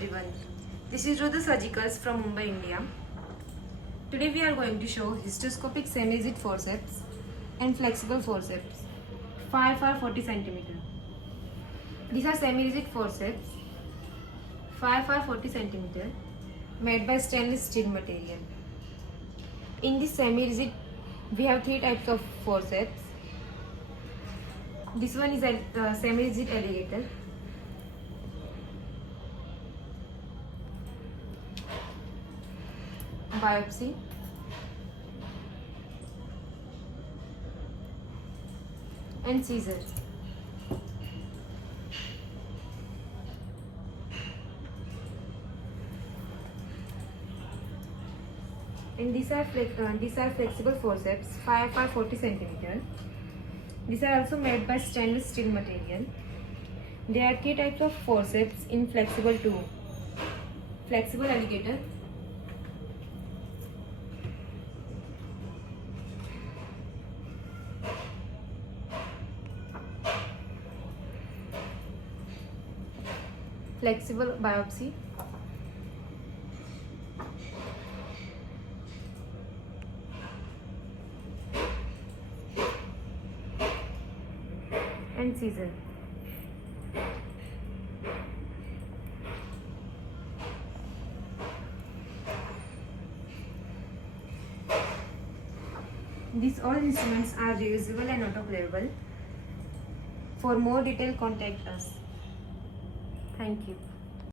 everyone. This is Rudra Surgicals from Mumbai, India. Today we are going to show hysteroscopic semi-rigid forceps and flexible forceps 5 or 40 cm. These are semi-rigid forceps 5 or 40 cm made by stainless steel material. In this semi-rigid we have three types of forceps. This one is a semi-rigid alligator. Biopsy, and scissor. And these are flexible forceps 5 or 40 cm. These are also made by stainless steel material. There are three types of forceps in flexible too. Flexible alligator, flexible biopsy, and scissor. These all instruments are reusable and autoclavable. For more detail, contact us. Thank you.